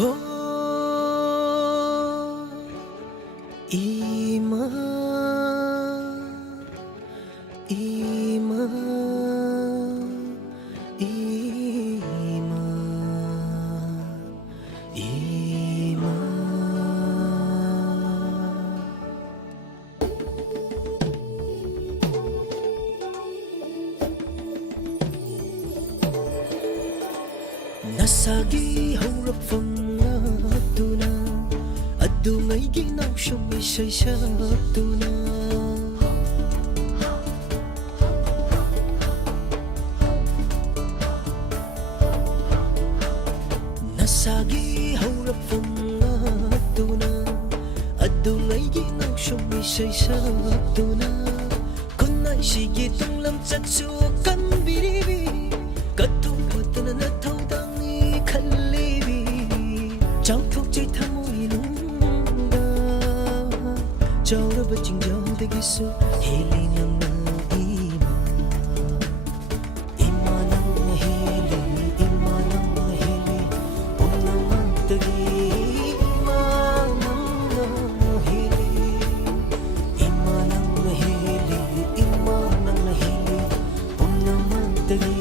Ima, Ima, Ima, Ima. Nasagi hawrapfam ngatuna adungay ginaw sumisay siyatuna. Nasagi hawrapfam ngatuna adungay ginaw sumisay siyatuna. Kunay sige tunglam tsatsukan biribi katong patana na tawdang ikallibi Chao thúc chơi thăm môi nung đa Chao ra bất chinh dao để ghi số Heli nang na ima Ima nang na heli Ima nang na heli Om nang mang tagi Ima nang na heli Ima nang na heli Ima nang na heli Om nang mang tagi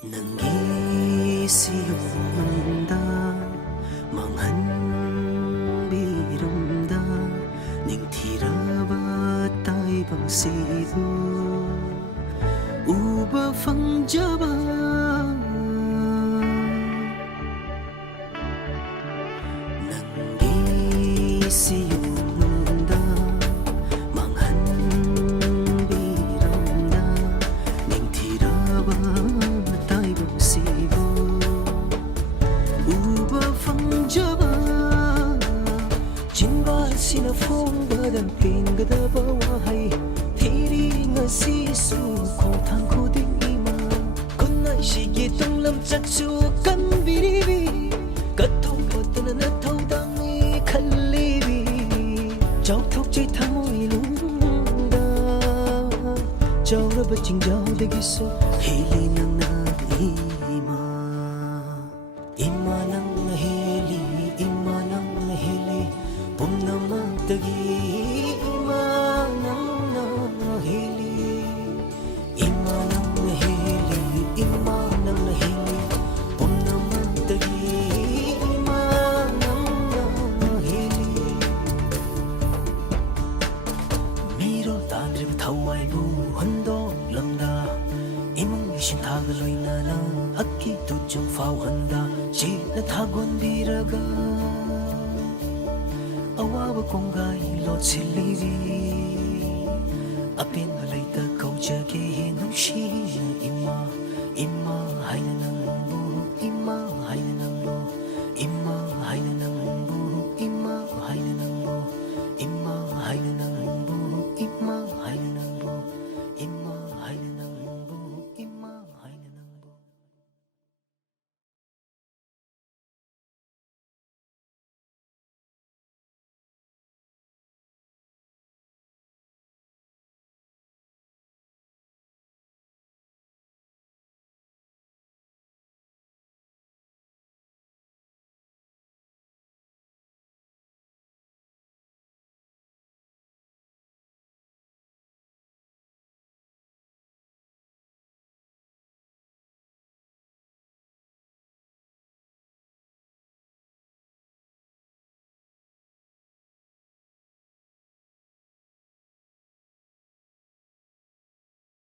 Nangisiyong manghan biramda ning tiraba tay bang sibu uba phang jaba nangisiyong Sina phong badang pinggada bawahay Tiri nga sisu kong thang kuding ima Kunay sige tong lam tsatsukan biribi Katong patana na tawdang ikallibi Chao thúc chơi thang môi lungda Chao ra bất chinh dao để ghi số Heli nang na ima Ima nang na heli Ima nang na heli Om namang tagi Ima nang na heli Ima nang na heli Ima nang na heli Om namang tagi Ima nang na heli Miro tadrib thawai bu handok lamda Imong isin tagaloy na lang Aki tudyang faw handa Si na tagwan biraga Awawa kong gai lot siliri Apin malay ta kau jage hinong siya Ima, ima hay